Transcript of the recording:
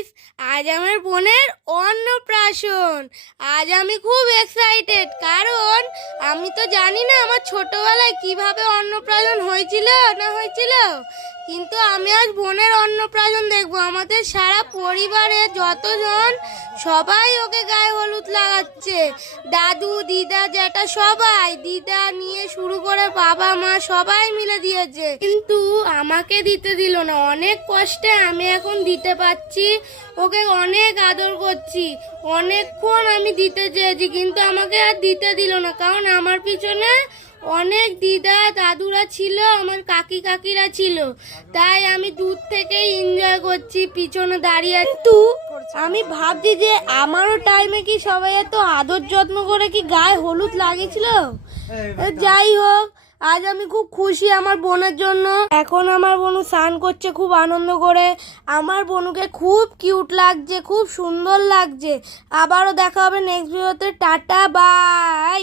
Guys, আজ আমার বোনের অন্নপ্রাশন। আজ আমি খুব এক্সাইটেড, কারণ আমি তো জানি না আমার ছোটবেলায় কিভাবে অন্নপ্রাশন হয়েছিল না হয়েছিল, কিন্তু আমি আজ বোনের অন্নপ্রাশন দেখবো। আমাদের সারা পরিবারের যতজন সবাই ওকে গায়ে হলুদ লাগাচ্ছে, দাদু দিদা জ্যাঠা সবাই, দিদা নিয়ে শুরু করে বাবা মা সবাই মিলে দিয়েছে, কিন্তু আমাকে দিতে দিল না। অনেক কষ্টে আমি এখন দিতে পারছি, ওকে অনেক আদর করছি। অনেকক্ষণ আমি দিতে চেয়েছি, কিন্তু আমাকে আর দিতে দিল না, কারণ আমার পিছনে অনেক দিদা দাদুরা ছিল, আমার কাকিরা ছিল, তাই আমি দূর থেকেই এনজয় করছি, পিছনে দাঁড়িয়ে। কিন্তু আমি ভাবছি যে আমারও টাইমে কি সবাই এত আদর যত্ন করে কি গায়ে হলুদ লাগিয়েছিল। যাই হোক, আজ আমি খুব খুশি আমার বোনের জন্য। এখন আমার বোনু স্নান করছে খুব আনন্দ করে। আমার বোনুকে খুব কিউট লাগছে, খুব সুন্দর লাগছে। আবারও দেখা হবে নেক্সট ভিডিওতে। Tata, by.